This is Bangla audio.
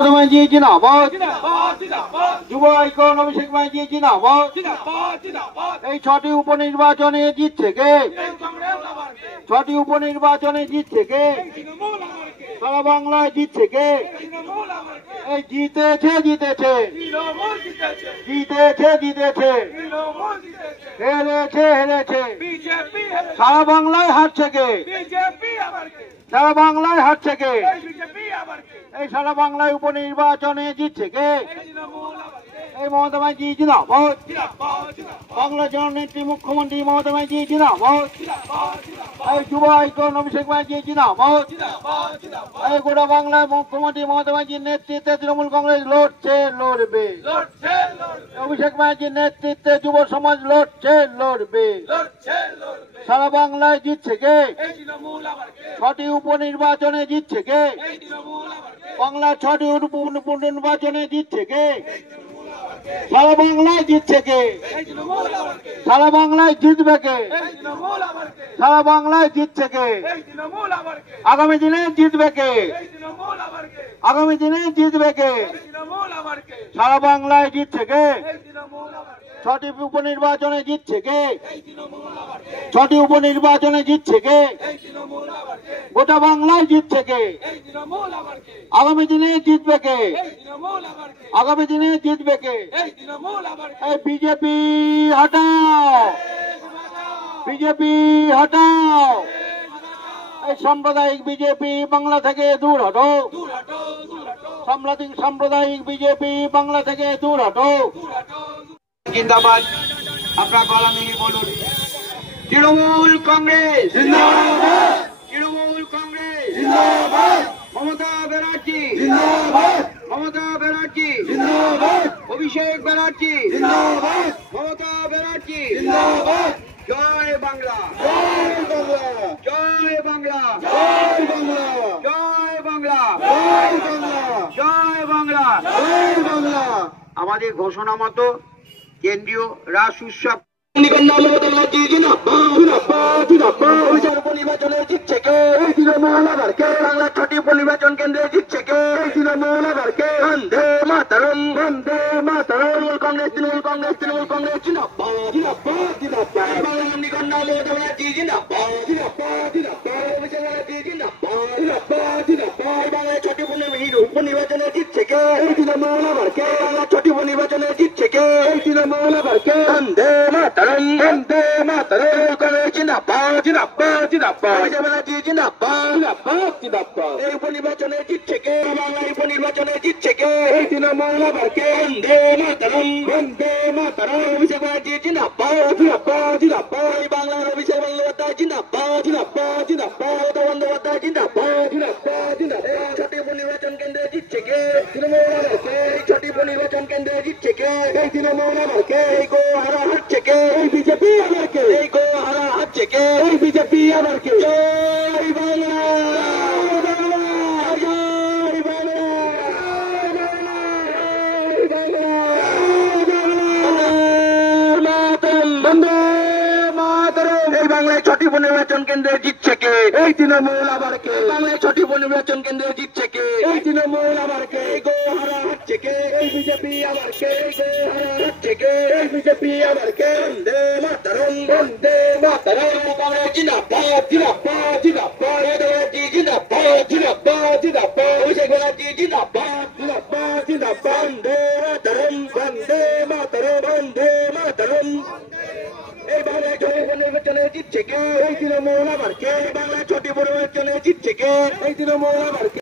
जी जिंदाबाद যুব আইকন অভিষেক ব্যানার্জি জিন্দাবাদ। এই 6টি উপনির্বাচনে জিতছে কে? 6টি উপনির্বাচনে জিতছে কে? সারা বাংলায় জিতছে কে? এই জিতেছে জিতেছে জিতেছে জিতেছে হেরেছে হেরেছে। সারা বাংলায় হারছে কে? সারা বাংলায় হারছে কে? এই সারা বাংলায় উপনির্বাচনে জিতছে কে? এই মমতা ব্যানার্জি জিন্দাবাদ। বাংলা জননেত্রী মুখ্যমন্ত্রী মমতা ব্যানার্জি জিন্দাবাদ। এই যুব আইকন অভিষেক ব্যানার্জি জিন্দাবাদ। এই গোটা বাংলায় মুখ্যমন্ত্রী মমতা ব্যানার্জির নেতৃত্বে তৃণমূল কংগ্রেস লড়ছে লড়বে। অভিষেক ব্যানার্জির নেতৃত্বে যুব সমাজ লড়ছে লড়বে। সারা বাংলায় জিতছে কে? 6টি উপনির্বাচনে জিতছে কে? বাংলার 6টি উপনির্বাচনে জিতছে কে? সারা বাংলায় জিতছে কে? সারা বাংলায় জিতবে কে? সারা বাংলায় জিতছে কে? আগামী দিনে জিতবে কে? আগামী দিনে জিতবে কে? সারা বাংলায় জিতছে কে? 6টি উপনির্বাচনে জিতছে কে? 6টি উপনির্বাচনে জিতছে কে? গোটা বাংলায় জিতছে কে? আগামী দিনে জিতবে কে? আগামী দিনে জিতবে কে? এই বিজেপি হটাও, বিজেপি হটাও। এই সাম্প্রদায়িক বিজেপি বাংলা থেকে দূর হটো। সাম্প্রদায়িক বিজেপি বাংলা থেকে দূর হটো। জিন্দাবাদ। আপনার গলা মিলি বলুন, তৃণমূল কংগ্রেস জিন্দাবাদ, তৃণমূল কংগ্রেস জিন্দাবাদ, মমতা ব্যানার্জি জিন্দাবাদ, মমতা ব্যানার্জি জিন্দাবাদ, অভিষেক ব্যানার্জি জিন্দাবাদ, মমতা ব্যানার্জি জিন্দাবাদ। জয় বাংলা, জয় বাংলা, জয় বাংলা, জয় বাংলা, জয় বাংলা, জয় বাংলা, জয় বাংলা, জয় বাংলা। আমাদের ঘোষণা মতো কেন্দ্রীয় রাস উৎসব উপনির্বাচনে জিতছে কে? বাংলার 6টি উপনির্বাচন কেন্দ্রে জিতছে কে? বন্দে মাতরম, বন্দে মাতরম। তৃণমূল কংগ্রেস, তৃণমূল কংগ্রেস, তৃণমূল কংগ্রেস জিন্দাবাদ, জিন্দাবাদ, জিন্দাবাদ। মমতা ব্যানার্জি জিন্দাবাদ, জিন্দাবাদ, জিন্দাবাদ। অভিষেক ব্যানার্জি জিন্দাবাদ, জিন্দাবাদ, জিন্দাবাদ। বাংলায় 6টি উপনির্বাচনে জিতছে কে? তৃণমূল আবার কে? বাংলার 6টি উপনির্বাচনে জিতছে কে? তৃণমূল আবার কে? বন্দে মাতরম, বন্দে মাতরম। কংগ্রেস জিন্দাবাদ, জিন্দাবাদ, জিন্দাবাদ। অভিষেক ব্যানার্জি জিন্দাবাদ, জিন্দাবাদ, জিন্দাবাদ। এই উপনির্বাচনে জিতছে কে? বাংলায় উপনির্বাচনে জিতছে কে? তৃণমূল আবার কে? বন্দে মাতরম, বন্দে মাতরম। অভিষেক ব্যানার্জি জিন্দাবাদ, জিন্দাবাদ, জিন্দাবাদ। বাংলার অভিষেক বন্দ্যোপাধ্যায় জিন্দাবাদ, জিন্দাবাদ, জিন্দাবাদ। মমতা বন্দ্যোপাধ্যায় জিন্দাবাদ, জিন্দাবাদ, জিন্দাবাদ। 6টি উপনির্বাচন কেন্দ্রে জিতছে কে? তৃণমূল আবার কে? 6টি উপনির্বাচন কেন্দ্রে জিতছে কে? এই তৃণমূল আবার কে? এই গো হারা হারছে কে? এই বিজেপি আবার কে? এই গো হারা হারছে কে? এই বিজেপি আবার কে? জয় বাংলা, জয় বাংলা, জয় বাংলা, বন্দে মাতরম। এই বাংলায় 6টি উপনির্বাচন কেন্দ্রে জিতছে কে? এই তৃণমূল আবার কে? বাংলায় 6টি উপনির্বাচন কেন্দ্রে জিতছে কে? এই তৃণমূল আবার কে? এই গো হারা হারছে কে? এই বিজেপি আবার কে? এই গো হারা হারছে কে? এই বিজেপি আবার কে? বন্দে মাতরম, বন্দে মাতরম। কংগ্রেস জিন্দাবাদ, জিন্দাবাদ, জিন্দাবাদ। মমতা ব্যানার্জি জিন্দাবাদ, জিন্দাবাদ, জিন্দাবাদ। অভিষেক ব্যানার্জি জিন্দাবাদ, জিন্দাবাদ, জিন্দাবাদ। বন্দে মাতরম, বন্দে মাতরম, বন্দে মাতরম। এই বাংলায় 6টি উপনির্বাচনে জিতছে কে? এই তৃণমূল আবার কে? বাংলায় 6টি উপনির্বাচনে জিতছে কে? এই তৃণমূল আবার কে?